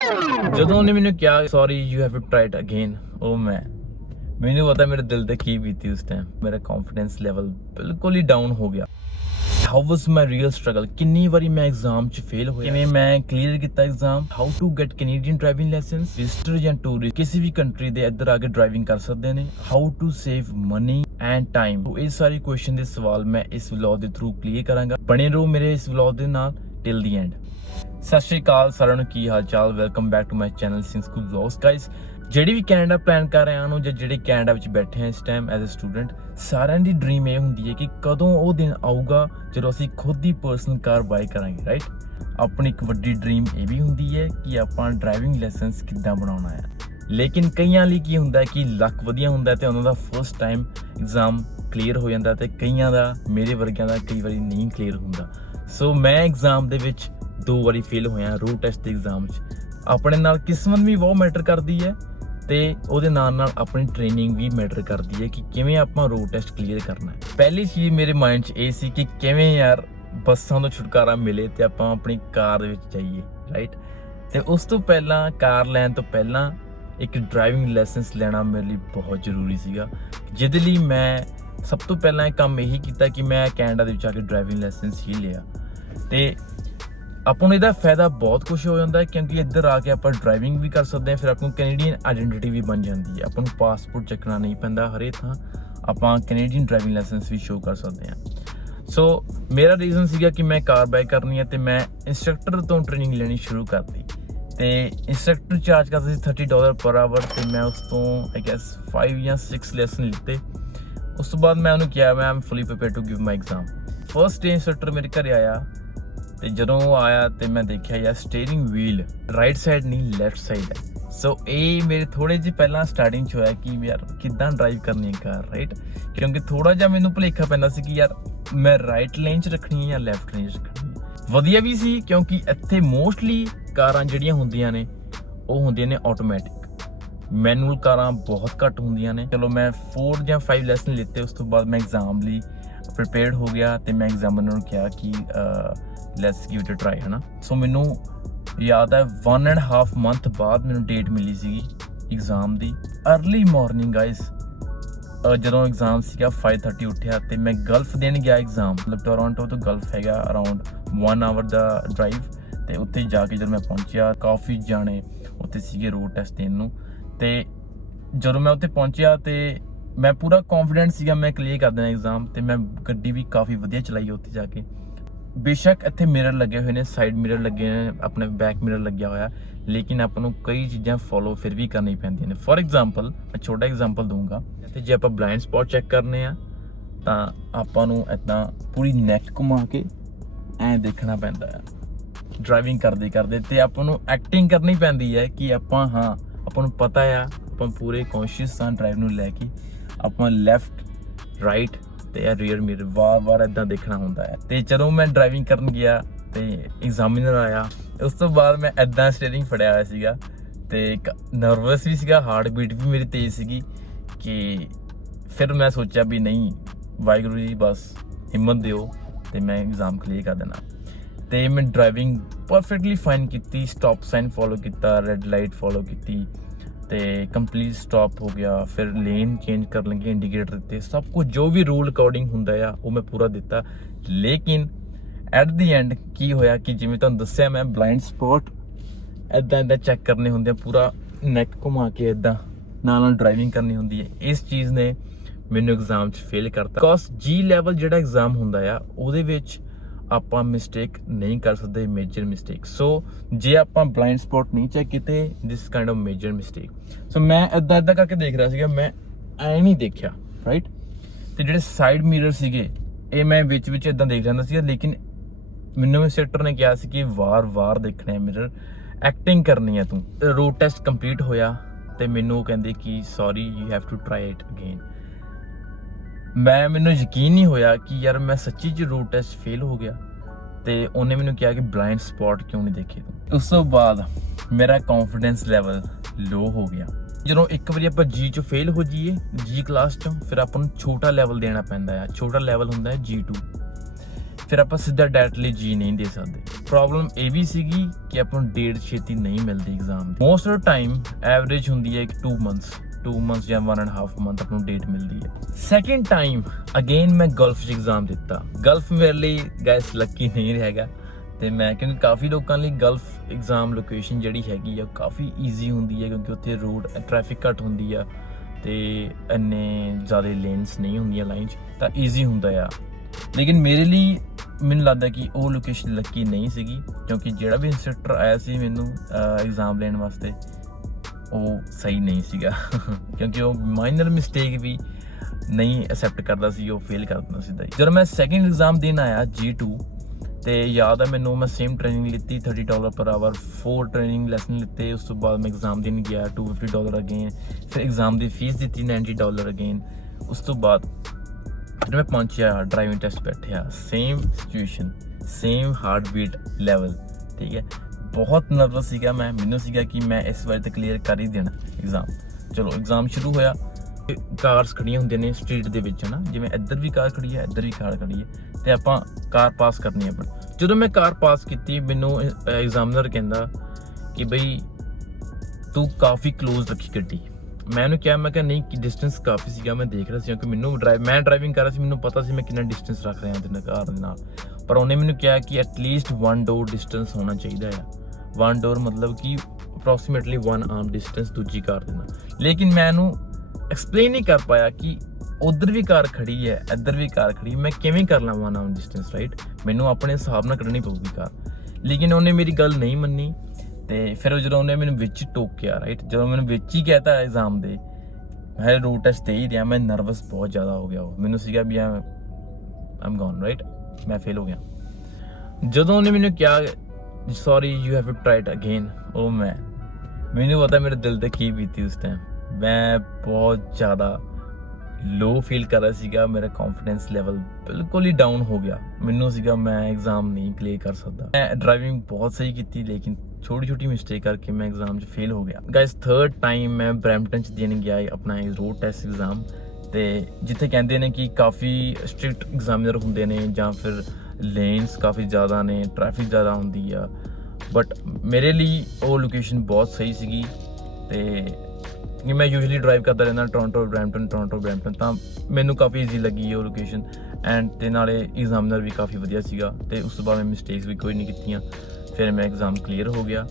ਜਦੋਂ ਉਹਨੇ ਮੈਨੂੰ ਕਿਹਾ sorry you have to try it again, ਉਹ ਮੈਨੂੰ ਪਤਾ ਮੇਰੇ ਦਿਲ ਤੇ ਕੀ ਬੀਤੀ ਉਸ ਟਾਈਮ। ਮੇਰਾ ਕੌਨਫੀਡੈਂਸ ਲੈਵਲ ਬਿਲਕੁਲ ਹੀ ਡਾਊਨ ਹੋ ਗਿਆ। How was my real struggle, ਕਿੰਨੀ ਵਾਰੀ ਮੈਂ ਐਗਜ਼ਾਮ 'ਚ ਫੇਲ ਹੋਇਆ, ਕਿਵੇਂ ਮੈਂ ਕਲੀਅਰ ਕੀਤਾ exam, how to get Canadian driving licence, visitor ਜਾਂ ਟੂਰਿਸਟ ਕਿਸੇ ਵੀ ਕੰਟਰੀ ਦੇ ਇੱਧਰ ਆ ਕੇ ਡਰਾਈਵਿੰਗ ਕਰ ਸਕਦੇ ਨੇ, how to save money and time. ਇਹ ਸਾਰੇ ਕੁਐਸਚਨ ਦੇ ਸਵਾਲ ਮੈਂ ਇਸ ਵਲੌਗ ਦੇ ਥਰੂ ਕਲੀਅਰ ਕਰਾਂਗਾ। ਬਣੇ ਰਹੋ ਮੇਰੇ ਇਸ ਵਲੌਗ ਦੇ ਨਾਲ ਟਿਲ ਦੀ ਐਂਡ। ਸਤਿ ਸ਼੍ਰੀ ਅਕਾਲ ਸਾਰਿਆਂ ਨੂੰ, ਕੀ ਹਾਲ ਚਾਲ, welcome back to my channel ਸਿੰਸਕੂ ਵਲੌਗਸ ਗਾਇਸ। ਜਿਹੜੀ ਵੀ ਕੈਨੇਡਾ ਪਲਾਨ ਕਰ ਰਹੇ ਹਨ ਜਾਂ ਜਿਹੜੇ ਕੈਨੇਡਾ ਵਿੱਚ ਬੈਠੇ ਆ ਇਸ ਟਾਈਮ ਐਜ਼ ਅ ਸਟੂਡੈਂਟ, ਸਾਰਿਆਂ ਦੀ ਡ੍ਰੀਮ ਇਹ ਹੁੰਦੀ ਹੈ ਕਿ ਕਦੋਂ ਉਹ ਦਿਨ ਆਊਗਾ ਜਦੋਂ ਅਸੀਂ ਖੁਦ ਦੀ ਪਰਸਨਲ ਕਾਰ ਬਾਏ ਕਰਾਂਗੇ, ਰਾਈਟ। ਆਪਣੀ ਇੱਕ ਵੱਡੀ ਡ੍ਰੀਮ ਇਹ ਵੀ ਹੁੰਦੀ ਹੈ ਕਿ ਆਪਾਂ ਡਰਾਈਵਿੰਗ ਲਾਇਸੈਂਸ ਕਿੱਦਾਂ ਬਣਾਉਣਾ ਹੈ। ਲੇਕਿਨ ਕਈਆਂ ਲਈ ਕੀ ਹੁੰਦਾ ਕਿ ਲੱਕ ਵਧੀਆ ਹੁੰਦਾ ਤੇ ਉਹਨਾਂ ਦਾ ਫਸਟ ਟਾਈਮ ਐਗਜ਼ਾਮ ਕਲੀਅਰ ਹੋ ਜਾਂਦਾ, ਤੇ ਕਈਆਂ ਦਾ, ਮੇਰੇ ਵਰਗਿਆਂ ਦਾ ਕਈ ਵਾਰੀ ਨਹੀਂ ਕਲੀਅਰ ਹੁੰਦਾ। ਸੋ ਮੈਂ ਐਗਜ਼ਾਮ ਦੇ ਵਿੱਚ 2 ਵਾਰੀ ਫੇਲ ਹੋਇਆ ਰੋਡ ਟੈਸਟ ਦੇ ਐਗਜ਼ਾਮ 'ਚ। ਆਪਣੇ ਨਾਲ ਕਿਸਮਤ ਵੀ ਬਹੁਤ ਮੈਟਰ ਕਰਦੀ ਹੈ ਤੇ ਉਹਦੇ ਨਾਲ ਆਪਣੀ ਟ੍ਰੇਨਿੰਗ ਵੀ ਮੈਟਰ ਕਰਦੀ ਹੈ ਕਿ ਕਿਵੇਂ ਆਪਾਂ ਰੋਡ ਟੈਸਟ ਕਲੀਅਰ ਕਰਨਾ ਹੈ। ਪਹਿਲੀ ਚੀਜ਼ ਮੇਰੇ ਮਾਈਂਡ 'ਚ ਇਹ ਸੀ ਕਿ ਕਿਵੇਂ ਯਾਰ ਬੱਸਾਂ ਤੋਂ ਛੁਟਕਾਰਾ ਮਿਲੇ ਤੇ ਆਪਾਂ ਆਪਣੀ ਕਾਰ ਦੇ ਵਿੱਚ ਜਾਈਏ, ਰਾਈਟ। ਤੇ ਉਸ ਤੋਂ ਪਹਿਲਾਂ, ਕਾਰ ਲੈਣ ਤੋਂ ਪਹਿਲਾਂ ਇੱਕ ਡਰਾਈਵਿੰਗ ਲਾਇਸੈਂਸ ਲੈਣਾ ਮੇਰੇ ਲਈ ਬਹੁਤ ਜ਼ਰੂਰੀ ਸੀਗਾ, ਜਿਹਦੇ ਲਈ ਮੈਂ ਸਭ ਤੋਂ ਪਹਿਲਾਂ ਇਹ ਕੰਮ ਇਹੀ ਕੀਤਾ ਕਿ ਮੈਂ ਕੈਨੇਡਾ ਦੇ ਵਿੱਚ ਆ ਕੇ ਡਰਾਈਵਿੰਗ ਲਾਇਸੈਂਸ ਹੀ ਲਿਆ। ਤੇ ਆਪਾਂ ਨੂੰ ਇਹਦਾ ਫਾਇਦਾ ਬਹੁਤ ਕੁਝ ਹੋ ਜਾਂਦਾ ਹੈ ਕਿਉਂਕਿ ਇੱਧਰ ਆ ਕੇ ਆਪਾਂ ਡਰਾਈਵਿੰਗ ਵੀ ਕਰ ਸਕਦੇ ਹਾਂ, ਫਿਰ ਆਪਾਂ ਨੂੰ ਕੈਨੇਡੀਅਨ ਆਇਡੈਂਟੀਟੀ ਵੀ ਬਣ ਜਾਂਦੀ ਹੈ। ਆਪਾਂ ਨੂੰ ਪਾਸਪੋਰਟ ਚੱਕਣਾ ਨਹੀਂ ਪੈਂਦਾ ਹਰੇਕ ਥਾਂ, ਆਪਾਂ ਕੈਨੇਡੀਅਨ ਡਰਾਈਵਿੰਗ ਲਾਇਸੈਂਸ ਵੀ ਸ਼ੋਅ ਕਰ ਸਕਦੇ ਹਾਂ। ਸੋ ਮੇਰਾ ਰੀਜ਼ਨ ਸੀਗਾ ਕਿ ਮੈਂ ਕਾਰ ਬਾਏ ਕਰਨੀ ਹੈ ਤੇ ਮੈਂ ਇੰਸਟ੍ਰਕਟਰ ਤੋਂ ਟ੍ਰੇਨਿੰਗ ਲੈਣੀ ਸ਼ੁਰੂ ਕਰਤੀ। ਤੇ ਇੰਸਟ੍ਰਕਟਰ ਚਾਰਜ ਕਰਦਾ ਸੀ $30 ਪਰ ਆਵਰ, ਤੇ ਮੈਂ ਉਸ ਤੋਂ ਆਈ ਗੈਸ 5 ਜਾਂ 6 ਲੈਸਨ ਲਿੱਤੇ। ਉਸ ਤੋਂ ਬਾਅਦ ਮੈਂ ਉਹਨੂੰ ਕਿਹਾ ਮੈਂ am fully prepared to give my exam. First day instructor ਮੇਰੇ ਘਰੇ ਆਇਆ ਤੇ ਜਦੋਂ ਉਹ ਆਇਆ ਤੇ ਮੈਂ ਦੇਖਿਆ ਯਾਰ ਸਟੀਅਰਿੰਗ ਵੀਲ ਰਾਈਟ ਸਾਈਡ ਨਹੀਂ ਲੈਫਟ ਸਾਈਡ ਹੈ। ਸੋ ਇਹ ਮੇਰੇ ਥੋੜੇ ਜਿਹੇ ਪਹਿਲਾਂ ਸਟਾਰਟਿੰਗ 'ਚ ਹੋਇਆ ਕਿ ਯਾਰ ਕਿੱਦਾਂ ਡਰਾਈਵ ਕਰਨੀ ਹੈ ਕਾਰ, ਰਾਈਟ। ਕਿਉਂਕਿ ਥੋੜਾ ਜਿਹਾ ਮੈਨੂੰ ਭੁਲੇਖਾ ਪੈਂਦਾ ਸੀ ਕਿ ਯਾਰ ਮੈਂ ਰਾਈਟ ਲੇਨ 'ਚ ਰੱਖਣੀ ਹੈ ਜਾਂ ਲੈਫਟ ਲੇਨ 'ਚ ਰੱਖਣੀ ਹੈ। ਵਧੀਆ ਵੀ ਸੀ ਕਿਉਂਕਿ ਇੱਥੇ ਮੋਸਟਲੀ ਕਾਰਾਂ ਜਿਹੜੀਆਂ ਹੁੰਦੀਆਂ ਨੇ ਉਹ ਹੁੰਦੀਆਂ ਨੇ ਆਟੋਮੈਟਿਕ, ਮੈਨੂਅਲ ਕਾਰਾਂ ਬਹੁਤ ਘੱਟ ਹੁੰਦੀਆਂ ਨੇ। ਚਲੋ ਮੈਂ 4 ਜਾਂ 5 ਲੈਸਨ ਲਿੱਤੇ। ਉਸ ਤੋਂ ਬਾਅਦ ਮੈਂ ਐਗਜ਼ਾਮ ਲਈ ਪ੍ਰੀਪੇਅਰਡ ਹੋ ਗਿਆ ਤੇ ਮੈਂ ਐਗਜ਼ਾਮੀਨਰ ਨੂੰ ਕਿਹਾ ਕਿ let's give it a try, ਹੈ ਨਾ। ਸੋ ਮੈਨੂੰ ਯਾਦ ਹੈ 1.5 ਮੰਥ ਬਾਅਦ ਮੈਨੂੰ ਡੇਟ ਮਿਲੀ ਸੀਗੀ ਐਗਜ਼ਾਮ ਦੀ। ਅਰਲੀ ਮਾਰਨਿੰਗ ਗਾਇਸ, ਜਦੋਂ ਐਗਜ਼ਾਮ ਸੀਗਾ 5:30 ਉੱਠਿਆ ਤੇ ਮੈਂ ਗਲਫ ਦੇਣ ਗਿਆ ਐਗਜ਼ਾਮ। ਮਤਲਬ ਟੋਰਾਂਟੋ ਤੋਂ ਗਲਫ ਹੈਗਾ ਅਰਾਊਂਡ 1 ਆਵਰ ਦਾ ਡਰਾਈਵ। ਤੇ ਉੱਥੇ ਜਾ ਕੇ ਜਦੋਂ ਮੈਂ ਪਹੁੰਚਿਆ, ਕਾਫੀ ਜਾਣੇ ਉੱਥੇ ਸੀਗੇ ਰੋਡ ਟੈਸਟ ਦੇਣ ਨੂੰ। ਤੇ ਜਦੋਂ ਮੈਂ ਉੱਥੇ ਪਹੁੰਚਿਆ ਤੇ ਮੈਂ ਪੂਰਾ ਕੌਨਫੀਡੈਂਟ ਸੀਗਾ ਮੈਂ ਕਲੀਅਰ ਕਰ ਦੇਣਾ ਐਗਜ਼ਾਮ। ਤੇ ਮੈਂ ਗੱਡੀ ਵੀ ਕਾਫੀ ਵਧੀਆ ਚਲਾਈ ਉੱਥੇ ਜਾ ਕੇ। ਬੇਸ਼ੱਕ ਇੱਥੇ ਮਿਰਰ ਲੱਗੇ ਹੋਏ ਨੇ, ਸਾਈਡ ਮਿਰਰ ਲੱਗੇ ਨੇ, ਆਪਣੇ ਬੈਕ ਮਿਰਰ ਲੱਗਿਆ ਹੋਇਆ, ਲੇਕਿਨ ਆਪਾਂ ਨੂੰ ਕਈ ਚੀਜ਼ਾਂ ਫੋਲੋ ਫਿਰ ਵੀ ਕਰਨੀ ਪੈਂਦੀਆਂ ਨੇ। ਫੋਰ ਐਗਜ਼ਾਮਪਲ ਮੈਂ ਛੋਟਾ ਐਗਜ਼ਾਮਪਲ ਦਊਂਗਾ, ਤੇ ਜੇ ਆਪਾਂ ਬਲਾਈਂਡ ਸਪੌਟ ਚੈੱਕ ਕਰਨੇ ਆ ਤਾਂ ਆਪਾਂ ਨੂੰ ਇੱਦਾਂ ਪੂਰੀ ਨੈਕ ਘੁਮਾ ਕੇ ਐਂ ਦੇਖਣਾ ਪੈਂਦਾ ਆ ਡਰਾਈਵਿੰਗ ਕਰਦੇ ਕਰਦੇ। ਤੇ ਆਪਾਂ ਨੂੰ ਐਕਟਿੰਗ ਕਰਨੀ ਪੈਂਦੀ ਹੈ ਕਿ ਆਪਾਂ ਆਪਾਂ ਨੂੰ ਪਤਾ ਆ, ਆਪਾਂ ਪੂਰੇ ਕੌਨਸ਼ੀਅਸ ਹਾਂ ਡਰਾਈਵ ਨੂੰ ਲੈ ਕੇ। ਆਪਾਂ ਲੈਫਟ ਰਾਈਟ ਤੇ ਰੀਅਰ ਮਿਰਰ ਵਾਰ ਇਦਾਂ ਦੇਖਣਾ ਹੁੰਦਾ ਹੈ। ਤੇ ਜਦੋਂ ਮੈਂ ਡਰਾਈਵਿੰਗ ਕਰਨ ਗਿਆ ਤੇ ਐਗਜ਼ਾਮੀਨਰ ਆਇਆ, ਉਸ ਤੋਂ ਬਾਅਦ ਮੈਂ ਇਦਾਂ ਸਟੀਅਰਿੰਗ ਫੜਿਆ ਹੋਇਆ ਸੀਗਾ ਤੇ ਨਰਵਸ ਵੀ ਸੀਗਾ, ਹਾਰਟ ਬੀਟ ਵੀ ਮੇਰੀ ਤੇਜ਼ ਸੀਗੀ। ਕਿ ਫਿਰ ਮੈਂ ਸੋਚਿਆ ਵੀ ਨਹੀਂ, ਵਾਹਿਗੁਰੂ ਜੀ ਬਸ ਹਿੰਮਤ ਦਿਓ ਤੇ ਮੈਂ ਐਗਜ਼ਾਮ ਕਲੀਅਰ ਕਰ ਦੇਣਾ। ਤੇ ਮੈਂ ਡਰਾਈਵਿੰਗ ਪਰਫੈਕਟਲੀ ਫਾਈਨ ਕੀਤੀ, ਸਟਾਪ ਸਾਈਨ ਫੋਲੋ ਕੀਤਾ, ਰੈੱਡ ਲਾਈਟ ਫੋਲੋ ਕੀਤੀ ਤੇ ਕੰਪਲੀਟ ਸਟਾਪ ਹੋ ਗਿਆ। ਫਿਰ ਲੇਨ ਚੇਂਜ ਕਰਨ ਲੱਗੇ, ਇੰਡੀਕੇਟਰ ਦਿੱਤੇ, ਸਭ ਕੁਝ ਜੋ ਵੀ ਰੂਲ ਅਕੋਰਡਿੰਗ ਹੁੰਦਾ ਆ ਉਹ ਮੈਂ ਪੂਰਾ ਦਿੱਤਾ। ਲੇਕਿਨ ਐਟ ਦੀ ਐਂਡ ਕੀ ਹੋਇਆ ਕਿ ਜਿਵੇਂ ਤੁਹਾਨੂੰ ਦੱਸਿਆ ਮੈਂ ਬਲਾਈਂਡ ਸਪੌਟ ਇੱਦਾਂ ਚੈੱਕ ਕਰਨੇ ਹੁੰਦੇ ਆ, ਪੂਰਾ ਨੈਕ ਘੁਮਾ ਕੇ ਇੱਦਾਂ ਨਾਲ ਡਰਾਈਵਿੰਗ ਕਰਨੀ ਹੁੰਦੀ ਹੈ। ਇਸ ਚੀਜ਼ ਨੇ ਮੈਨੂੰ ਐਗਜ਼ਾਮ 'ਚ ਫੇਲ ਕਰਤਾ। ਬਿਕੋਜ਼ ਜੀ ਲੈਵਲ ਜਿਹੜਾ ਐਗਜ਼ਾਮ ਹੁੰਦਾ ਆ ਉਹਦੇ ਵਿੱਚ ਆਪਾਂ ਮਿਸਟੇਕ ਨਹੀਂ ਕਰ ਸਕਦੇ, ਮੇਜਰ ਮਿਸਟੇਕ। ਸੋ ਜੇ ਆਪਾਂ ਬਲਾਈਂਡ ਸਪੌਟ ਨਹੀਂ ਚੈੱਕ ਕੀਤੇ, this kind of major mistake. So ਮੈਂ ਇੱਦਾਂ ਕਰਕੇ ਦੇਖ ਰਿਹਾ ਸੀਗਾ, ਮੈਂ ਐਂ ਨਹੀਂ ਦੇਖਿਆ, ਰਾਈਟ। ਤੇ ਜਿਹੜੇ ਸਾਈਡ ਮਿਰਰ ਸੀਗੇ ਇਹ ਮੈਂ ਵਿੱਚ ਇੱਦਾਂ ਦੇਖ ਜਾਂਦਾ ਸੀਗਾ, ਲੇਕਿਨ ਮੈਨੂੰ ਇੰਸਟ੍ਰਕਟਰ ਨੇ ਕਿਹਾ ਸੀ ਕਿ ਵਾਰ ਦੇਖਣੇ ਆ ਮਿਰਰ, ਐਕਟਿੰਗ ਕਰਨੀ ਹੈ ਤੂੰ। ਰੋਡ ਟੈਸਟ ਕੰਪਲੀਟ ਹੋਇਆ ਤੇ ਮੈਨੂੰ ਉਹ ਕਹਿੰਦੇ ਕਿ sorry you have to try it again. ਮੈਨੂੰ ਯਕੀਨ ਨਹੀਂ ਹੋਇਆ ਕਿ ਯਾਰ ਮੈਂ ਸੱਚੀ 'ਚ ਰੋਡ ਟੈਸਟ ਫੇਲ ਹੋ ਗਿਆ। ਤੇ ਉਹਨੇ ਮੈਨੂੰ ਕਿਹਾ ਕਿ ਬਲਾਈਂਡ ਸਪੌਟ ਕਿਉਂ ਨਹੀਂ ਦੇਖੇ ਤੂੰ। ਉਸ ਤੋਂ ਬਾਅਦ ਮੇਰਾ ਕੌਨਫੀਡੈਂਸ ਲੈਵਲ ਲੋ ਹੋ ਗਿਆ। ਜਦੋਂ ਇੱਕ ਵਾਰੀ ਆਪਾਂ ਜੀ 'ਚੋਂ ਫੇਲ ਹੋ ਜਾਈਏ, ਜੀ ਕਲਾਸ 'ਚੋਂ, ਫਿਰ ਆਪਾਂ ਨੂੰ ਛੋਟਾ ਲੈਵਲ ਦੇਣਾ ਪੈਂਦਾ ਆ। ਛੋਟਾ ਲੈਵਲ ਹੁੰਦਾ ਹੈ G2। ਫਿਰ ਆਪਾਂ ਸਿੱਧਾ ਡਾਇਰੈਕਟਲੀ ਜੀ ਨਹੀਂ ਦੇ ਸਕਦੇ। ਪ੍ਰੋਬਲਮ ਇਹ ਵੀ ਸੀਗੀ ਕਿ ਆਪਾਂ ਨੂੰ ਡੇਟ ਛੇਤੀ ਨਹੀਂ ਮਿਲਦੀ exam the. Most of time average ਹੁੰਦੀ ਹੈ 2 ਮੰਥਸ ਜਾਂ 1.5 ਮੰਥ ਆਪਾਂ ਨੂੰ ਡੇਟ ਮਿਲਦੀ ਹੈ। ਸੈਕਿੰਡ ਟਾਈਮ ਅਗੇਨ ਮੈਂ ਗਲਫ 'ਚ ਐਗਜ਼ਾਮ ਦਿੱਤਾ। ਗਲਫ ਮੇਰੇ ਲਈ ਗਾਇਸ ਲੱਕੀ ਨਹੀਂ ਰਹੇਗਾ ਤੇ ਮੈਂ ਕਿਉਂਕਿ ਕਾਫੀ ਲੋਕਾਂ ਲਈ ਗਲਫ ਐਗਜ਼ਾਮ ਲੋਕੇਸ਼ਨ ਜਿਹੜੀ ਹੈਗੀ ਆ ਕਾਫੀ ਈਜ਼ੀ ਹੁੰਦੀ ਹੈ ਕਿਉਂਕਿ ਉੱਥੇ ਰੋਡ ਟ੍ਰੈਫਿਕ ਘੱਟ ਹੁੰਦੀ ਆ ਤੇ ਇੰਨੇ ਜ਼ਿਆਦਾ ਲੇਨਸ ਨਹੀਂ ਹੁੰਦੀਆਂ ਲਾਈਨ 'ਚ, ਤਾਂ ਈਜ਼ੀ ਹੁੰਦਾ ਆ। ਲੇਕਿਨ ਮੇਰੇ ਲਈ ਮੈਨੂੰ ਲੱਗਦਾ ਕਿ ਉਹ ਲੋਕੇਸ਼ਨ ਲੱਕੀ ਨਹੀਂ ਸੀਗੀ ਕਿਉਂਕਿ ਜਿਹੜਾ ਵੀ ਇੰਸਟ੍ਰਕਟਰ ਆਇਆ ਸੀ ਮੈਨੂੰ ਐਗਜ਼ਾਮ ਲੈਣ ਵਾਸਤੇ ਉਹ ਸਹੀ ਨਹੀਂ ਸੀਗਾ ਕਿਉਂਕਿ ਉਹ ਮਾਈਨਰ ਮਿਸਟੇਕ ਵੀ ਨਹੀਂ ਐਕਸੈਪਟ ਕਰਦਾ ਸੀ, ਉਹ ਫੇਲ ਕਰ ਦਿੰਦਾ ਸਿੱਧਾ ਹੀ। ਜਦੋਂ ਮੈਂ ਸੈਕਿੰਡ ਐਗਜ਼ਾਮ ਦੇਣ ਆਇਆ G2 ਤੇ ਯਾਦ ਹੈ ਮੈਨੂੰ, ਮੈਂ ਸੇਮ ਟ੍ਰੇਨਿੰਗ ਲਿੱਤੀ $30 ਪਰ ਆਵਰ, 4 ਟ੍ਰੇਨਿੰਗ ਲੈਸਨ ਲਿੱਤੇ। ਉਸ ਤੋਂ ਬਾਅਦ ਮੈਂ ਐਗਜ਼ਾਮ ਦੇਣ ਗਿਆ $250 ਅਗੇਨ, ਫਿਰ ਐਗਜ਼ਾਮ ਦੀ ਫੀਸ ਦਿੱਤੀ $90 ਅਗੇਨ। ਉਸ ਤੋਂ ਬਾਅਦ ਫਿਰ ਮੈਂ ਪਹੁੰਚਿਆ ਡਰਾਈਵਿੰਗ ਟੈਸਟ ਬੈਠਿਆ, same situation, same heartbeat level, ਠੀਕ ਹੈ। ਬਹੁਤ ਨਰਵਸ ਸੀਗਾ ਮੈਂ, ਮੈਨੂੰ ਸੀਗਾ ਕਿ ਮੈਂ ਇਸ ਵਾਰ ਤਾਂ ਕਲੀਅਰ ਕਰ ਹੀ ਦੇਣਾ ਐਗਜ਼ਾਮ। ਚਲੋ ਐਗਜ਼ਾਮ ਸ਼ੁਰੂ ਹੋਇਆ। ਕਾਰਸ ਖੜੀਆਂ ਹੁੰਦੀਆਂ ਨੇ ਸਟਰੀਟ ਦੇ ਵਿੱਚ ਨਾ, ਜਿਵੇਂ ਇੱਧਰ ਵੀ ਕਾਰ ਖੜੀ ਹੈ, ਇੱਧਰ ਵੀ ਕਾਰ ਖੜੀ ਹੈ ਤੇ ਆਪਾਂ ਕਾਰ ਪਾਸ ਕਰਨੀ ਹੈ। ਆਪਣੀ ਜਦੋਂ ਮੈਂ ਕਾਰ ਪਾਸ ਕੀਤੀ ਮੈਨੂੰ ਐਗਜ਼ਾਮਨਰ ਕਹਿੰਦਾ ਕਿ ਬਈ ਤੂੰ ਕਾਫੀ ਕਲੋਜ਼ ਰੱਖੀ ਗੱਡੀ। ਮੈਂ ਉਹਨੂੰ ਕਿਹਾ, ਮੈਂ ਕਿਹਾ ਨਹੀਂ ਕਿ ਡਿਸਟੈਂਸ ਕਾਫੀ ਸੀਗਾ, ਮੈਂ ਦੇਖ ਰਿਹਾ ਸੀ ਕਿ ਮੈਨੂੰ ਮੈਂ ਡਰਾਈਵਿੰਗ ਕਰ ਰਿਹਾ ਸੀ, ਮੈਨੂੰ ਪਤਾ ਸੀ ਮੈਂ ਕਿੰਨਾ ਡਿਸਟੈਂਸ ਰੱਖ ਰਿਹਾ ਉਹਦੇ ਨਾਲ ਕਾਰ ਦੇ ਨਾਲ। ਪਰ ਉਹਨੇ ਮੈਨੂੰ ਕਿਹਾ ਕਿ ਐਟਲੀਸਟ 1 ਡੋਰ ਡਿਸਟੈਂਸ ਹੋਣਾ ਚਾਹੀਦਾ ਆ। 1 ਡੋਰ ਮਤਲਬ ਕਿ ਅਪਰੋਕਸੀਮੇਟਲੀ 1 ਆਰਮ ਡਿਸਟੈਂਸ ਦੂਜੀ ਕਾਰ ਦੇ ਨਾਲ। ਲੇਕਿਨ ਮੈਂ ਇਹਨੂੰ ਐਕਸਪਲੇਨ ਨਹੀਂ ਕਰ ਪਾਇਆ ਕਿ ਉਧਰ ਵੀ ਕਾਰ ਖੜੀ ਹੈ, ਇੱਧਰ ਵੀ ਕਾਰ ਖੜੀ, ਮੈਂ ਕਿਵੇਂ ਕਰ ਲਵਾਂ 1 ਆਰਮ ਡਿਸਟੈਂਸ, ਰਾਈਟ। ਮੈਨੂੰ ਆਪਣੇ ਹਿਸਾਬ ਨਾਲ ਕੱਢਣੀ ਪਊਗੀ ਕਾਰ। ਲੇਕਿਨ ਉਹਨੇ ਮੇਰੀ ਗੱਲ ਨਹੀਂ ਮੰਨੀ ਤੇ ਫਿਰ ਜਦੋਂ ਉਹਨੇ ਮੈਨੂੰ ਵਿੱਚ ਟੋਕਿਆ, ਰਾਈਟ, ਜਦੋਂ ਮੈਨੂੰ ਵਿੱਚ ਹੀ ਕਹਿਤਾ ਐਗਜ਼ਾਮ ਦੇ, ਮੈਂ ਰੋਡ ਟੈਸਟ ਦੇ ਹੀ ਰਿਹਾ, ਮੈਂ ਨਰਵਸ ਬਹੁਤ ਜ਼ਿਆਦਾ ਹੋ ਗਿਆ। ਮੈਨੂੰ ਸੀਗਾ ਵੀ ਆਮ ਗੋਨ, ਰਾਈਟ, ਮੈਂ ਫੇਲ ਹੋ ਗਿਆ। ਜਦੋਂ ਉਹਨੇ ਮੈਨੂੰ ਕਿਹਾ sorry you have to try it again, ਉਹ ਮੈਨੂੰ ਪਤਾ ਮੇਰੇ ਦਿਲ ਤੇ ਕੀ ਬੀਤੀ ਉਸ ਟਾਈਮ। ਮੈਂ ਬਹੁਤ ਜ਼ਿਆਦਾ ਲੋ ਫੀਲ ਕਰ ਰਿਹਾ ਸੀਗਾ, ਮੇਰਾ ਕੌਨਫੀਡੈਂਸ ਲੈਵਲ ਬਿਲਕੁਲ ਹੀ ਡਾਊਨ ਹੋ ਗਿਆ। ਮੈਨੂੰ ਸੀਗਾ ਮੈਂ ਐਗਜ਼ਾਮ ਨਹੀਂ ਕਲੀਅਰ ਕਰ ਸਕਦਾ। ਮੈਂ ਡਰਾਈਵਿੰਗ ਬਹੁਤ ਸਹੀ ਕੀਤੀ ਲੇਕਿਨ ਛੋਟੀ ਮਿਸਟੇਕ ਕਰਕੇ ਮੈਂ ਐਗਜ਼ਾਮ 'ਚ ਫੇਲ ਹੋ ਗਿਆ। ਗਾਇਸ ਥਰਡ ਟਾਈਮ ਮੈਂ ਬਰੈਂਪਟਨ 'ਚ ਦੇਣ ਗਿਆ ਆਪਣਾ ਰੋਡ ਟੈਸਟ ਐਗਜ਼ਾਮ, ਤੇ ਜਿੱਥੇ ਕਹਿੰਦੇ ਨੇ ਕਿ ਕਾਫੀ ਸਟ੍ਰਿਕਟ ਐਗਜ਼ਾਮੀਨਰ ਹੁੰਦੇ ਨੇ ਜਾਂ ਫਿਰ ਲੇਨਸ ਕਾਫੀ ਜ਼ਿਆਦਾ ਨੇ, ਟ੍ਰੈਫਿਕ ਜ਼ਿਆਦਾ ਹੁੰਦੀ ਆ। ਬਟ ਮੇਰੇ ਲਈ ਉਹ ਲੋਕੇਸ਼ਨ ਬਹੁਤ ਸਹੀ ਸੀਗੀ ਤੇ ਕਿ ਮੈਂ ਯੂਜੂਅਲੀ ਡਰਾਈਵ ਕਰਦਾ ਰਹਿੰਦਾ ਟੋਰਾਂਟੋ ਬਰੈਂਪਟਨ, ਤਾਂ ਮੈਨੂੰ ਕਾਫੀ ਈਜ਼ੀ ਲੱਗੀ ਉਹ ਲੋਕੇਸ਼ਨ। ਐਂਡ ਤੇ ਨਾਲੇ ਐਗਜ਼ਾਮਨਰ ਵੀ ਕਾਫੀ ਵਧੀਆ ਸੀਗਾ ਤੇ ਉਸ ਤੋਂ ਬਾਅਦ ਮੈਂ ਮਿਸਟੇਕਸ ਵੀ ਕੋਈ ਨਹੀਂ ਕੀਤੀਆਂ। ਫਿਰ ਮੈਂ ਐਗਜ਼ਾਮ ਕਲੀਅਰ ਹੋ ਗਿਆ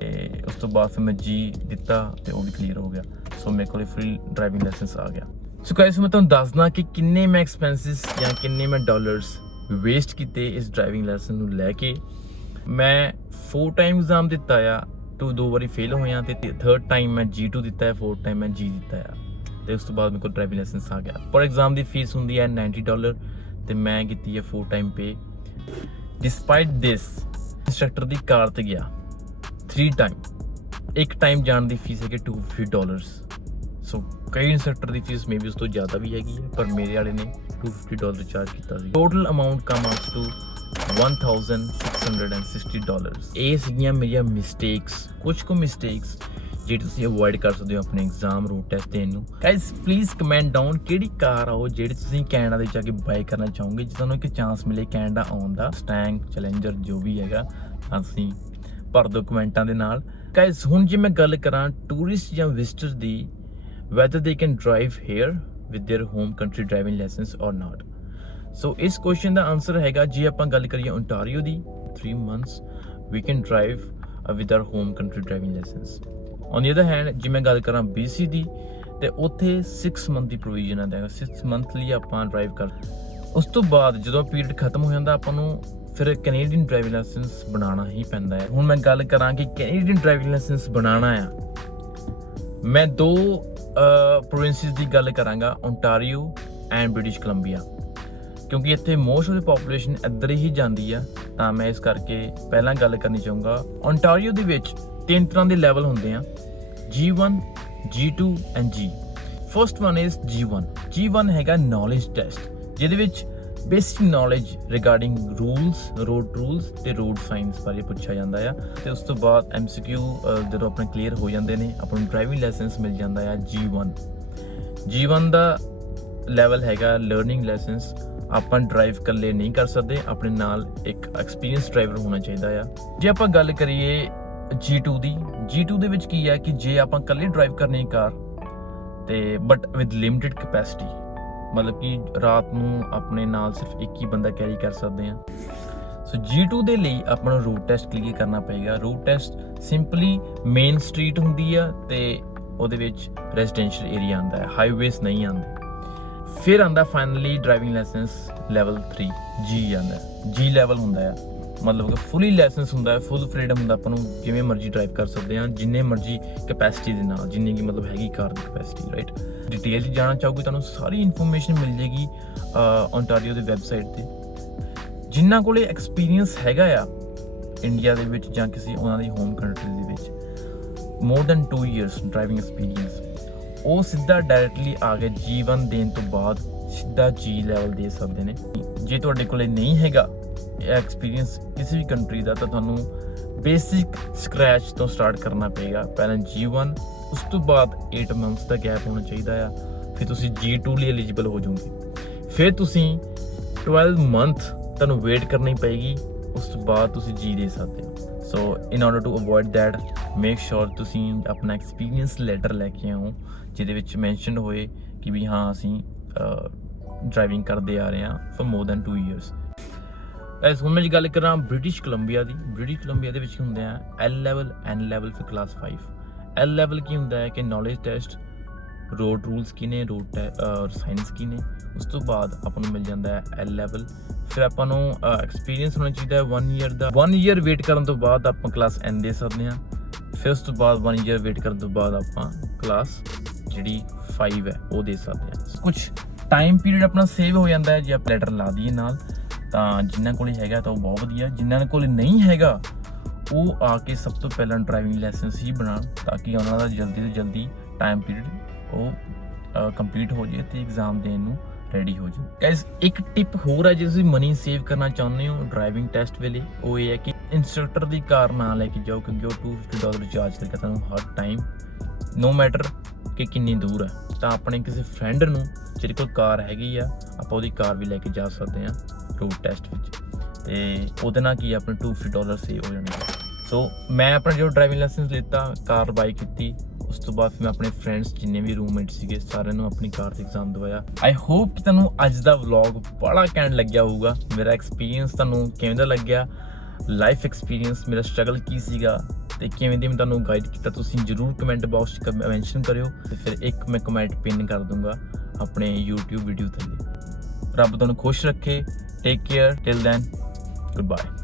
ਤੇ ਉਸ ਤੋਂ ਬਾਅਦ ਫਿਰ ਮੈਂ G ਦਿੱਤਾ ਤੇ ਉਹ ਵੀ ਕਲੀਅਰ ਹੋ ਗਿਆ। ਸੋ ਮੇਰੇ ਕੋਲ ਫ੍ਰੀ ਡਰਾਈਵਿੰਗ ਲਾਇਸੈਂਸ ਆ ਗਿਆ। ਸੋ ਗਾਇਸ ਮੈਂ ਤੁਹਾਨੂੰ ਦੱਸਦਾ ਕਿ ਕਿੰਨੇ ਮੈਂ ਐਕਸਪੈਂਸਿਸ ਜਾਂ ਕਿੰਨੇ ਮੈਂ ਡਾਲਰਸ ਵੇਸਟ ਕੀਤੇ ਇਸ ਡਰਾਈਵਿੰਗ ਲਾਇਸੈਂਸ ਨੂੰ ਲੈ ਕੇ। ਮੈਂ 4 ਟਾਈਮ ਐਗਜ਼ਾਮ ਦਿੱਤਾ ਆ, 2 ਵਾਰੀ ਫੇਲ ਹੋਇਆ ਤੇ 3rd ਟਾਈਮ ਮੈਂ G2 ਦਿੱਤਾ ਹੈ, 4th ਟਾਈਮ ਮੈਂ G ਦਿੱਤਾ ਆ ਤੇ ਉਸ ਤੋਂ ਬਾਅਦ ਮੇਰੇ ਕੋਲ ਡਰਾਈਵਿੰਗ ਲਾਇਸੈਂਸ ਆ ਗਿਆ। ਪਰ ਐਗਜ਼ਾਮ ਦੀ ਫੀਸ ਹੁੰਦੀ ਹੈ $90 ਤੇ ਮੈਂ ਕੀਤੀ ਹੈ 4 ਟਾਈਮ ਪੇ। ਡਿਸਪਾਈਟ ਦਿਸ ਇੰਸਟ੍ਰਕਟਰ ਦੀ ਕਾਰ ਤੇ ਗਿਆ 3 ਟਾਈਮ। ਇੱਕ ਟਾਈਮ ਜਾਣ ਦੀ ਫੀਸ ਹੈਗੀ $250। ਸੋ ਕਈ ਇੰਸਟ੍ਰਕਟਰ ਦੀ ਫੀਸ ਮੇਬੀ ਉਸ ਤੋਂ ਜ਼ਿਆਦਾ ਵੀ ਹੈਗੀ ਹੈ, ਪਰ ਮੇਰੇ ਵਾਲੇ ਨੇ $250 ਚਾਰਜ ਕੀਤਾ ਸੀ। Total amount come out to $1,660। ਇਹ ਸੀਗੀਆਂ ਮੇਰੀਆਂ ਮਿਸਟੇਕਸ, ਕੁਝ ਕੁ ਮਿਸਟੇਕਸ ਜਿਹੜੀ ਤੁਸੀਂ ਅਵੋਇਡ ਕਰ ਸਕਦੇ ਹੋ ਆਪਣੇ ਐਗਜ਼ਾਮ ਰੋਡ ਟੈਸਟ ਦੇਣ ਨੂੰ। ਗਾਇਸ ਪਲੀਜ਼ ਕਮੈਂਟ ਡਾਊਨ ਕਿਹੜੀ ਕਾਰ ਆ ਉਹ ਜਿਹੜੀ ਤੁਸੀਂ ਕੈਨੇਡਾ ਦੇ ਜਾ ਕੇ ਬਾਈ ਕਰਨਾ ਚਾਹੋਗੇ, ਜੇ ਤੁਹਾਨੂੰ ਇੱਕ ਚਾਂਸ ਮਿਲੇ ਕੈਨੇਡਾ ਆਉਣ ਦਾ। ਸਟੈਂਗ, ਚੈਲੰਜਰ ਜੋ ਵੀ ਹੈਗਾ ਤਾਂ ਤੁਸੀਂ ਭਰ ਦਿਓ ਕਮੈਂਟਾਂ ਦੇ ਨਾਲ। ਗਾਇਸ ਹੁਣ ਜੇ ਮੈਂ ਗੱਲ ਕਰਾਂ ਟੂਰਿਸਟ ਜਾਂ visitor the, whether they can drive here with their home country driving license or not. So ਇਸ ਕੁਐਸਚਨ ਦਾ ਆਨਸਰ ਹੈਗਾ, ਜੇ ਆਪਾਂ ਗੱਲ ਕਰੀਏ Ontario the, 3 months we can drive with our home country driving license. On the other hand ਜੇ ਮੈਂ ਗੱਲ ਕਰਾਂ BC ਦੀ ਤੇ ਉੱਥੇ 6 month ਦੀ ਪ੍ਰੋਵੀਜ਼ਨ ਹੈ, 6 month ਲਈ ਆਪਾਂ ਡਰਾਈਵ ਕਰ। ਉਸ ਤੋਂ ਬਾਅਦ ਜਦੋਂ ਪੀਰੀਅਡ ਖਤਮ ਹੋ ਜਾਂਦਾ ਆਪਾਂ ਨੂੰ ਫਿਰ ਕੈਨੇਡੀਅਨ ਡਰਾਈਵਿੰਗ ਲਾਇਸੈਂਸ ਬਣਾਉਣਾ ਹੀ ਪੈਂਦਾ ਹੈ। ਹੁਣ ਮੈਂ ਗੱਲ ਕਰਾਂ ਕਿ ਕੈਨੇਡੀਅਨ ਡਰਾਈਵਿੰਗ ਲਾਇਸੈਂਸ ਬਣਾਉਣਾ ਆ, ਮੈਂ 2 ਪ੍ਰੋਵਿੰਸਿਸ ਦੀ ਗੱਲ ਕਰਾਂਗਾ, ਓਨਟਾਰੀਓ ਐਂਡ ਬ੍ਰਿਟਿਸ਼ ਕੋਲੰਬੀਆ, ਕਿਉਂਕਿ ਇੱਥੇ ਮੋਸਟ ਆਫ ਦੀ ਪੋਪੂਲੇਸ਼ਨ ਇੱਧਰ ਹੀ ਜਾਂਦੀ ਆ, ਤਾਂ ਮੈਂ ਇਸ ਕਰਕੇ ਪਹਿਲਾਂ ਗੱਲ ਕਰਨੀ ਚਾਹੂੰਗਾ। ਓਨਟਾਰੀਓ ਦੇ ਵਿੱਚ 3 ਤਰ੍ਹਾਂ ਦੇ ਲੈਵਲ ਹੁੰਦੇ ਆ, G1, G2 and G। First one is G1। G1 ਹੈਗਾ ਨੌਲੇਜ ਟੈਸਟ, ਜਿਹਦੇ ਵਿੱਚ basic knowledge regarding road rules ਤੇ ਰੋਡ ਸਾਈਨਸ ਬਾਰੇ ਪੁੱਛਿਆ ਜਾਂਦਾ ਆ ਤੇ ਉਸ ਤੋਂ ਬਾਅਦ MCQ ਜਦੋਂ ਆਪਣੇ ਕਲੀਅਰ ਹੋ ਜਾਂਦੇ ਨੇ ਆਪਾਂ ਨੂੰ ਡਰਾਈਵਿੰਗ ਲਾਇਸੈਂਸ ਮਿਲ ਜਾਂਦਾ ਆ G1। G1 ਦਾ ਲੈਵਲ ਹੈਗਾ ਲਰਨਿੰਗ ਲਾਇਸੈਂਸ। ਆਪਾਂ ਡਰਾਈਵ ਇਕੱਲੇ ਨਹੀਂ ਕਰ ਸਕਦੇ, ਆਪਣੇ ਨਾਲ ਇੱਕ ਐਕਸਪੀਰੀਅੰਸ ਡਰਾਈਵਰ ਹੋਣਾ ਚਾਹੀਦਾ ਆ। ਜੇ ਆਪਾਂ ਗੱਲ ਕਰੀਏ G2 ਦੀ, G2 ਦੇ ਵਿੱਚ ਕੀ ਹੈ ਕਿ ਜੇ ਆਪਾਂ ਇਕੱਲੇ ਡਰਾਈਵ ਕਰਨੀ ਕਾਰ ਤੇ ਬਟ ਵਿਦ ਲਿਮਿਟਡ ਕੈਪੈਸਿਟੀ, ਮਤਲਬ ਕਿ ਰਾਤ ਨੂੰ ਆਪਣੇ ਨਾਲ ਸਿਰਫ ਇੱਕ ਹੀ ਬੰਦਾ ਕੈਰੀ ਕਰ ਸਕਦੇ ਆ। ਸੋ G2 ਦੇ ਲਈ ਆਪਾਂ ਨੂੰ ਰੂਟ ਟੈਸਟ ਕਲੀਅਰ ਕਰਨਾ ਪਏਗਾ। Route test simply main street ਹੁੰਦੀ ਆ ਤੇ ਉਹਦੇ ਵਿੱਚ ਰੈਜ਼ੀਡੈਂਸ਼ੀਅਲ ਏਰੀਆ ਆਉਂਦਾ ਹੈ, ਹਾਈਵੇਜ਼ ਨਹੀਂ ਆਉਂਦੇ। ਫਿਰ ਆਉਂਦਾ finally driving licence level 3 G ਆਉਂਦਾ, G ਲੈਵਲ ਹੁੰਦਾ ਆ, ਮਤਲਬ ਕਿ ਫੁੱਲੀ ਲਾਇਸੈਂਸ ਹੁੰਦਾ ਹੈ, ਫੁੱਲ ਫਰੀडम ਹੁੰਦਾ, ਆਪਾਂ ਨੂੰ ਜਿਵੇਂ ਮਰਜ਼ੀ ਡਰਾਈਵ ਕਰ ਸਕਦੇ ਹਾਂ, ਜਿੰਨੇ ਮਰਜ਼ੀ ਕੈਪੈਸਿਟੀ ਦੇ ਨਾਲ, ਜਿੰਨੀ ਕਿ ਮਤਲਬ ਹੈਗੀ ਕਾਰ ਦੀ ਕੈਪੈਸਿਟੀ, ਰਾਈਟ। ਡਿਟੇਲ 'ਚ ਜਾਣਾ ਚਾਹੋਗੇ ਤੁਹਾਨੂੰ ਸਾਰੀ ਇਨਫੋਰਮੇਸ਼ਨ ਮਿਲ ਜੇਗੀ ਓਨਟਾਰੀਓ ਦੀ ਵੈਬਸਾਈਟ 'ਤੇ। ਜਿਨ੍ਹਾਂ ਕੋਲੇ ਐਕਸਪੀਰੀਅੰਸ ਹੈਗਾ ਆ ਇੰਡੀਆ ਦੇ ਵਿੱਚ ਜਾਂ ਕਿਸੇ ਉਹਨਾਂ ਦੀ ਹੋਮ ਕੰਟਰੀ ਦੇ ਵਿੱਚ more than 2 years driving experience, ਉਹ ਸਿੱਧਾ ਡਾਇਰੈਕਟਲੀ ਆ ਕੇ G1 ਦੇਣ ਤੋਂ ਬਾਅਦ ਸਿੱਧਾ G ਲੈਵਲ ਦੇ ਸਕਦੇ ਨੇ। ਜੇ ਤੁਹਾਡੇ ਕੋਲੇ ਨਹੀਂ ਹੈਗਾ ਐਕਸਪੀਰੀਅੰਸ ਕਿਸੇ ਵੀ ਕੰਟਰੀ ਦਾ, ਤਾਂ ਤੁਹਾਨੂੰ ਬੇਸਿਕ ਸਕ੍ਰੈਚ ਤੋਂ ਸਟਾਰਟ ਕਰਨਾ ਪਏਗਾ। ਪਹਿਲਾਂ G1, ਉਸ ਤੋਂ ਬਾਅਦ 8 ਮੰਥਸ ਦਾ ਗੈਪ ਹੋਣਾ ਚਾਹੀਦਾ ਆ, ਫਿਰ ਤੁਸੀਂ G2 ਲਈ ਐਲੀਜੀਬਲ ਹੋ ਜਾਓਗੇ। ਫਿਰ ਤੁਸੀਂ 12 ਮੰਥ ਤੁਹਾਨੂੰ ਵੇਟ ਕਰਨੀ ਪਏਗੀ, ਉਸ ਤੋਂ ਬਾਅਦ ਤੁਸੀਂ G ਦੇ ਸਕਦੇ ਹੋ। So in order to avoid that, make sure ਤੁਸੀਂ ਆਪਣਾ ਐਕਸਪੀਰੀਅੰਸ ਲੈਟਰ ਲੈ ਕੇ ਆਓ, ਜਿਹਦੇ ਵਿੱਚ ਮੈਂਸ਼ਨ ਹੋਏ ਕਿ ਵੀ ਹਾਂ ਅਸੀਂ ਡਰਾਈਵਿੰਗ ਕਰਦੇ ਆ ਰਹੇ ਹਾਂ for more than 2 years. Guys ਹੁਣ ਮੈਂ ਜੀ ਗੱਲ ਕਰਾਂ ਬ੍ਰਿਟਿਸ਼ ਕੋਲੰਬੀਆ ਦੀ। ਬ੍ਰਿਟਿਸ਼ ਕੋਲੰਬੀਆ ਦੇ ਵਿੱਚ ਹੁੰਦੇ ਆ L ਲੈਵਲ, N ਲੈਵਲ, ਫਿਰ ਕਲਾਸ 5। L ਲੈਵਲ ਕੀ ਹੁੰਦਾ ਹੈ ਕਿ ਨੌਲੇਜ ਟੈਸਟ, ਰੋਡ ਰੂਲਸ ਕੀ ਨੇ, ਰੋਡ ਸਾਇੰਸ ਕੀ ਨੇ। ਉਸ ਤੋਂ ਬਾਅਦ ਆਪਾਂ ਨੂੰ ਮਿਲ ਜਾਂਦਾ ਹੈ L ਲੈਵਲ। ਫਿਰ ਆਪਾਂ ਨੂੰ ਐਕਸਪੀਰੀਅੰਸ ਹੋਣਾ ਚਾਹੀਦਾ ਹੈ 1 ਈਅਰ ਦਾ। 1 ਈਅਰ ਵੇਟ ਕਰਨ ਤੋਂ ਬਾਅਦ ਆਪਾਂ ਕਲਾਸ N ਦੇ ਸਕਦੇ ਹਾਂ। ਫਿਰ ਉਸ ਤੋਂ ਬਾਅਦ 1 ਈਅਰ ਵੇਟ ਕਰਨ ਤੋਂ ਬਾਅਦ ਆਪਾਂ ਕਲਾਸ ਜਿਹੜੀ 5 ਹੈ ਉਹ ਦੇ ਸਕਦੇ ਹਾਂ। ਕੁਝ ਟਾਈਮ ਪੀਰੀਅਡ ਆਪਣਾ ਸੇਵ ਹੋ ਜਾਂਦਾ ਹੈ ਜੇ ਆਪਾਂ ਲੈਟਰ ਲਾ ਦਈਏ ਨਾਲ, ਤਾਂ ਜਿਨ੍ਹਾਂ ਕੋਲ ਹੈਗਾ ਤਾਂ ਉਹ ਬਹੁਤ ਵਧੀਆ। ਜਿਨ੍ਹਾਂ ਕੋਲ ਨਹੀਂ ਹੈਗਾ ਉਹ ਆ ਕੇ ਸਭ ਤੋਂ ਪਹਿਲਾਂ ਡਰਾਈਵਿੰਗ ਲਾਇਸੈਂਸ ਹੀ ਬਣਾਉਣ, ਤਾਂ ਕਿ ਉਹਨਾਂ ਦਾ ਜਲਦੀ ਤੋਂ ਜਲਦੀ ਟਾਈਮ ਪੀਰੀਅਡ ਉਹ ਕੰਪਲੀਟ ਹੋ ਜਾਏ ਤੇ ਐਗਜ਼ਾਮ ਦੇਣ ਨੂੰ ਰੈਡੀ ਹੋ ਜਾਏ। ਗਾਇਸ ਇੱਕ ਟਿਪ ਹੋਰ ਹੈ, ਜੇ ਤੁਸੀਂ ਮਨੀ ਸੇਵ ਕਰਨਾ ਚਾਹੁੰਦੇ ਹੋ ਡਰਾਈਵਿੰਗ ਟੈਸਟ ਵੇਲੇ, ਉਹ ਇਹ ਹੈ ਕਿ ਇੰਸਟ੍ਰਕਟਰ ਦੀ ਕਾਰ ਨਾ ਲੈ ਕੇ ਜਾਓ, ਕਿਉਂਕਿ ਉਹ $250 ਚਾਰਜ ਕਰੇਗਾ ਤੁਹਾਨੂੰ ਹਰ ਟਾਈਮ, ਨੋ ਮੈਟਰ ਕਿ ਕਿੰਨੀ ਦੂਰ ਹੈ। ਤਾਂ ਆਪਣੇ ਕਿਸੇ ਫਰੈਂਡ ਨੂੰ ਜਿਹਦੇ ਕੋਲ ਕਾਰ ਹੈਗੀ ਆ, ਆਪਾਂ ਉਹਦੀ ਕਾਰ ਵੀ ਲੈ ਕੇ ਜਾ ਸਕਦੇ ਹਾਂ ਰੂਟ ਟੈਸਟ ਵਿੱਚ, ਤੇ ਉਹਦੇ ਨਾਲ ਕੀ ਆਪਣੇ $250 ਸੇਵ ਹੋ ਜਾਣਗੇ। ਸੋ ਮੈਂ ਆਪਣਾ ਜੋ ਡਰਾਈਵਿੰਗ ਲਾਇਸੈਂਸ ਲਿੱਤਾ, ਕਾਰ ਬਾਈ ਕੀਤੀ, ਉਸ ਤੋਂ ਬਾਅਦ ਮੈਂ ਆਪਣੇ ਫਰੈਂਡਸ ਜਿੰਨੇ ਵੀ ਰੂਮਮੇਟ ਸੀਗੇ ਸਾਰਿਆਂ ਨੂੰ ਆਪਣੀ ਕਾਰ 'ਤੇ ਐਗਜ਼ਾਮ ਦਵਾਇਆ। ਆਈ ਹੋਪ ਕਿ ਤੁਹਾਨੂੰ ਅੱਜ ਦਾ ਵਲੌਗ ਬੜਾ ਘੈਂਟ ਲੱਗਿਆ ਹੋਊਗਾ। ਮੇਰਾ ਐਕਸਪੀਰੀਅੰਸ ਤੁਹਾਨੂੰ ਕਿਵੇਂ ਦਾ ਲੱਗਿਆ, ਲਾਈਫ ਐਕਸਪੀਰੀਅੰਸ, ਮੇਰਾ ਸਟਰਗਲ ਕੀ ਸੀਗਾ ਤੇ ਕਿਵੇਂ ਦੀ ਮੈਂ ਤੁਹਾਨੂੰ ਗਾਈਡ ਕੀਤਾ, ਤੁਸੀਂ ਜ਼ਰੂਰ ਕਮੈਂਟ ਬਾਕਸ 'ਚ ਮੈਂਸ਼ਨ ਕਰਿਓ, ਤੇ ਫਿਰ ਇੱਕ ਮੈਂ ਕਮੈਂਟ ਪਿਨ ਕਰ ਦੂੰਗਾ ਆਪਣੇ YouTube ਵੀਡੀਓ ਥੱਲੇ। ਰੱਬ ਤੁਹਾਨੂੰ ਖੁਸ਼ ਰੱਖੇ। Take care, till then, good bye.